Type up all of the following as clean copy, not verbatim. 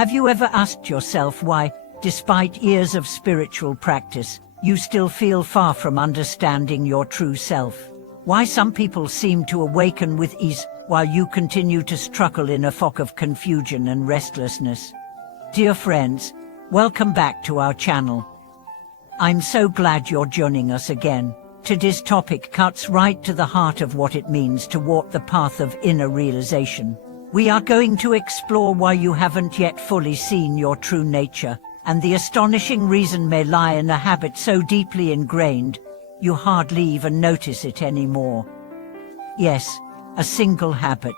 Have you ever asked yourself why, despite years of spiritual practice, you still feel far from understanding your true self? Why some people seem to awaken with ease, while you continue to struggle in a fog of confusion and restlessness? Dear friends, welcome back to our channel. I'm so glad you're joining us again. Today's topic cuts right to the heart of what it means to walk the path of inner realization. We are going to explore why you haven't yet fully seen your true nature, and the astonishing reason may lie in a habit so deeply ingrained, you hardly even notice it anymore. Yes, a single habit.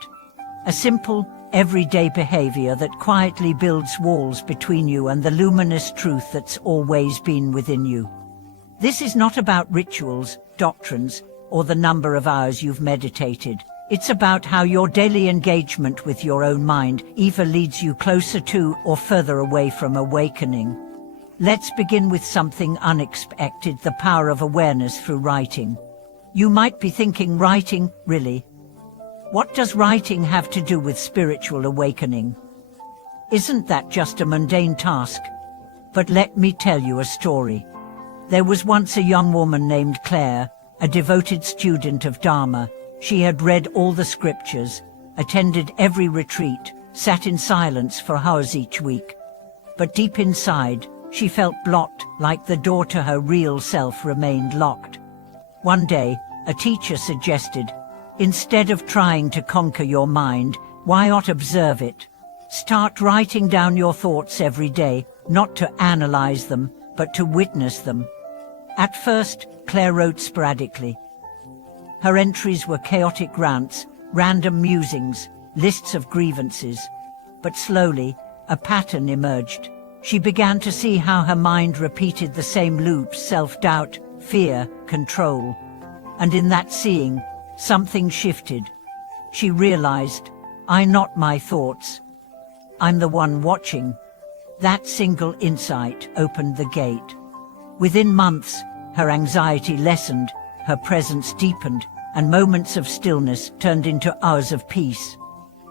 A simple, everyday behavior that quietly builds walls between you and the luminous truth that's always been within you. This is not about rituals, doctrines, or the number of hours you've meditated. It's about how your daily engagement with your own mind either leads you closer to or further away from awakening. Let's begin with something unexpected: the power of awareness through writing. You might be thinking, writing, really? What does writing have to do with spiritual awakening? Isn't that just a mundane task? But let me tell you a story. There was once a young woman named Claire, a devoted student of Dharma. She had read all the scriptures, attended every retreat, sat in silence for hours each week. But deep inside, she felt blocked, like the door to her real self remained locked. One day, a teacher suggested, instead of trying to conquer your mind, why not observe it? Start writing down your thoughts every day, not to analyze them, but to witness them. At first, Claire wrote sporadically. Her entries were chaotic rants, random musings, lists of grievances. But slowly, a pattern emerged. She began to see how her mind repeated the same loops: self-doubt, fear, control. And in that seeing, something shifted. She realized, I'm not my thoughts. I'm the one watching. That single insight opened the gate. Within months, her anxiety lessened, her presence deepened, and moments of stillness turned into hours of peace.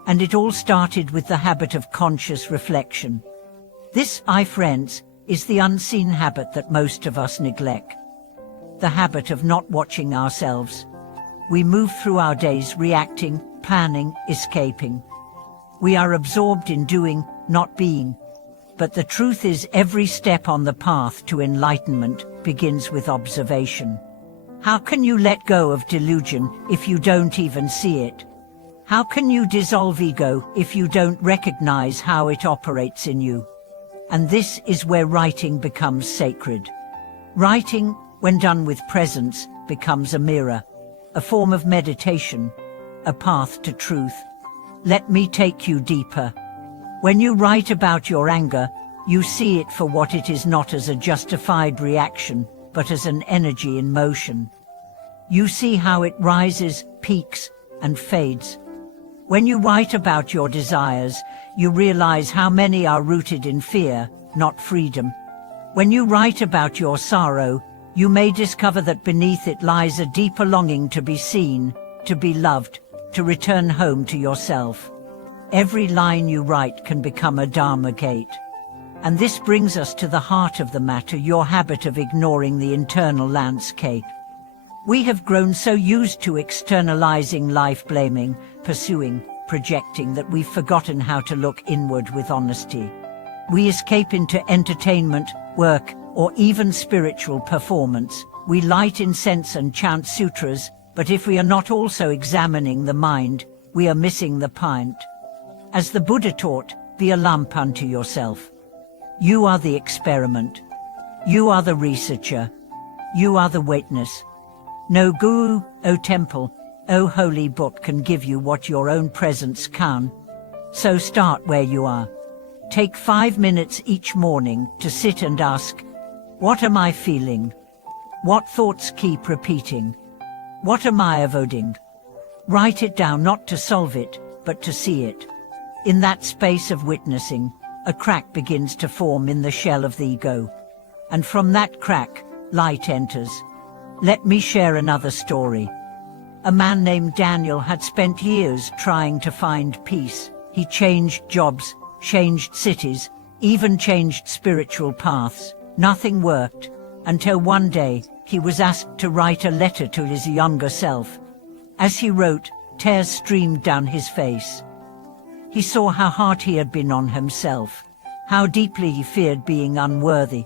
And it all started with the habit of conscious reflection. This, my friends, is the unseen habit that most of us neglect. The habit of not watching ourselves. We move through our days reacting, planning, escaping. We are absorbed in doing, not being. But the truth is, every step on the path to enlightenment begins with observation. How can you let go of delusion if you don't even see it? How can you dissolve ego if you don't recognize how it operates in you? And this is where writing becomes sacred. Writing, when done with presence, becomes a mirror, a form of meditation, a path to truth. Let me take you deeper. When you write about your anger, you see it for what it is, not as a justified reaction, but as an energy in motion. You see how it rises, peaks, and fades. When you write about your desires, you realize how many are rooted in fear, not freedom. When you write about your sorrow, you may discover that beneath it lies a deeper longing to be seen, to be loved, to return home to yourself. Every line you write can become a Dharma gate. And this brings us to the heart of the matter: your habit of ignoring the internal landscape. We have grown so used to externalizing life, blaming, pursuing, projecting, that we've forgotten how to look inward with honesty. We escape into entertainment, work, or even spiritual performance. We light incense and chant sutras, but if we are not also examining the mind, we are missing the point. As the Buddha taught, be a lamp unto yourself. You are the experiment. You are the researcher. You are the witness. No guru, o temple, o holy book can give you what your own presence can. So start where you are. Take 5 minutes each morning to sit and ask, what am I feeling? What thoughts keep repeating? What am I avoiding? Write it down, not to solve it, but to see it. In that space of witnessing, a crack begins to form in the shell of the ego. And from that crack, light enters. Let me share another story. A man named Daniel had spent years trying to find peace. He changed jobs, changed cities, even changed spiritual paths. Nothing worked, until one day, he was asked to write a letter to his younger self. As he wrote, tears streamed down his face. He saw how hard he had been on himself, how deeply he feared being unworthy.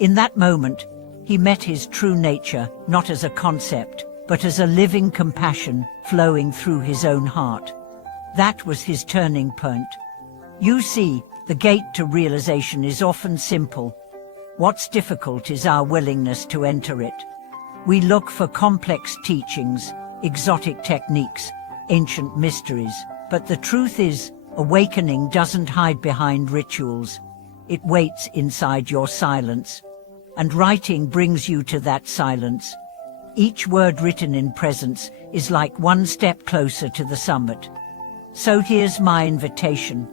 In that moment, he met his true nature, not as a concept, but as a living compassion flowing through his own heart. That was his turning point. You see, the gate to realization is often simple. What's difficult is our willingness to enter it. We look for complex teachings, exotic techniques, ancient mysteries. But the truth is, awakening doesn't hide behind rituals. It waits inside your silence. And writing brings you to that silence. Each word written in presence is like one step closer to the summit. So here's my invitation.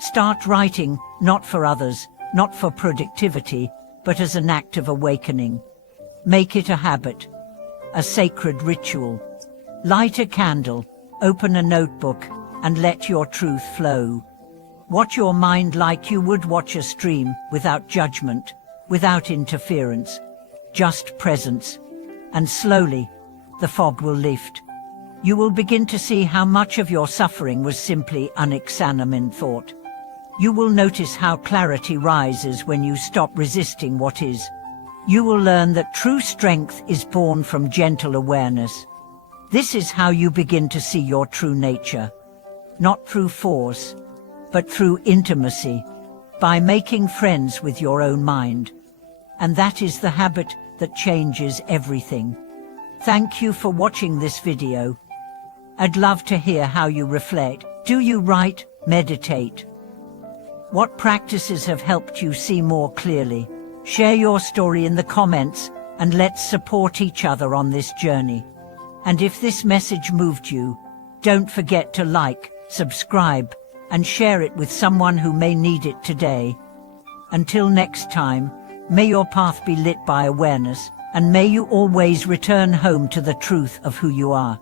Start writing, not for others, not for productivity, but as an act of awakening. Make it a habit, a sacred ritual. Light a candle, open a notebook, and let your truth flow. Watch your mind like you would watch a stream, without judgment, without interference, just presence. And slowly, the fog will lift. You will begin to see how much of your suffering was simply unexamined thought. You will notice how clarity rises when you stop resisting what is. You will learn that true strength is born from gentle awareness. This is how you begin to see your true nature. Not through force, but through intimacy, by making friends with your own mind. And that is the habit that changes everything. Thank you for watching this video. I'd love to hear how you reflect. Do you write, meditate? What practices have helped you see more clearly? Share your story in the comments, and let's support each other on this journey. And if this message moved you, don't forget to like, subscribe, and share it with someone who may need it today. Until next time, may your path be lit by awareness, and may you always return home to the truth of who you are.